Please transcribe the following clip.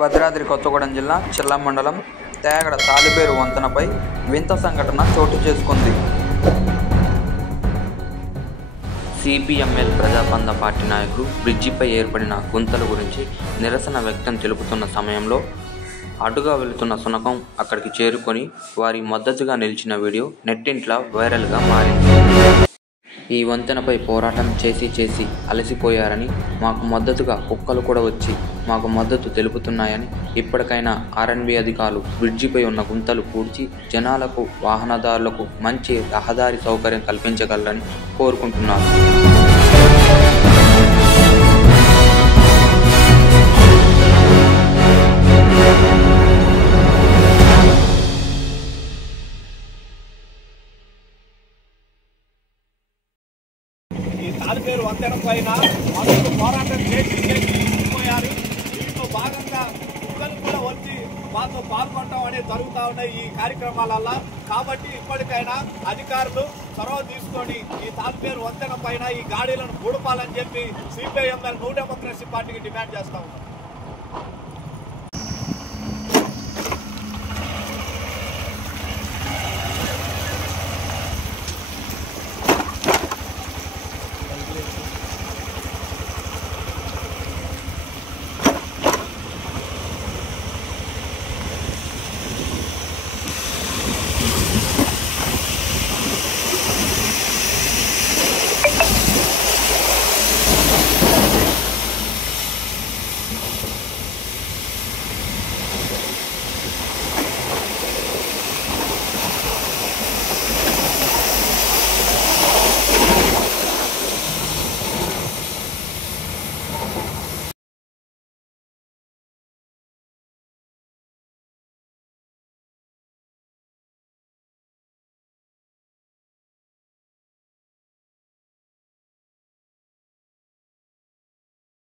భద్రాద్రి కొత్తగూడెం జిల్లా చిల్లం మండలం తేగడ తాలిపేరు వంతెనపై వింత సంఘటన చోటు చేసుకుంది. సిపిఎంఎల్ ప్రజాబంధ పార్టీ నాయకులు బ్రిడ్జిపై ఏర్పడిన గుంతల గురించి నిరసన వ్యక్తం తెలుపుతున్న సమయంలో అటుగా వెళుతున్న శునకం అక్కడికి చేరుకొని వారి మద్దతుగా నిలిచిన వీడియో నెట్టింట్లో వైరల్గా మారింది. ఈ వంతెనపై పోరాటం చేసి అలసిపోయారని, మాకు మద్దతుగా కుక్కలు కూడా వచ్చి మాకు మద్దతు తెలుపుతున్నాయని, ఇప్పటికైనా ఆర్ఎన్బి అధికారులు బ్రిడ్జిపై ఉన్న గుంతలు పూడ్చి జనాలకు, వాహనదారులకు మంచి రహదారి సౌకర్యం కల్పించగలరని కోరుకుంటున్నారు. ఈ తాలిపేరు వంతెన పైన అందరూ పోరాటం చేసి పోయారు. దీంట్లో భాగంగా కుక్కలు కూడా వచ్చి మాతో పాల్గొనడం అనేది జరుగుతూ ఉన్నాయి ఈ కార్యక్రమాలల్లో. కాబట్టి ఇప్పటికైనా అధికారులు చొరవ తీసుకొని ఈ తాలిపేరు వంతెన పైన ఈ గాడీలను పూడపాలని చెప్పి సిపిఐఎంఎల్ న్యూ డెమోక్రసీ పార్టీకి డిమాండ్ చేస్తా ఉన్నారు.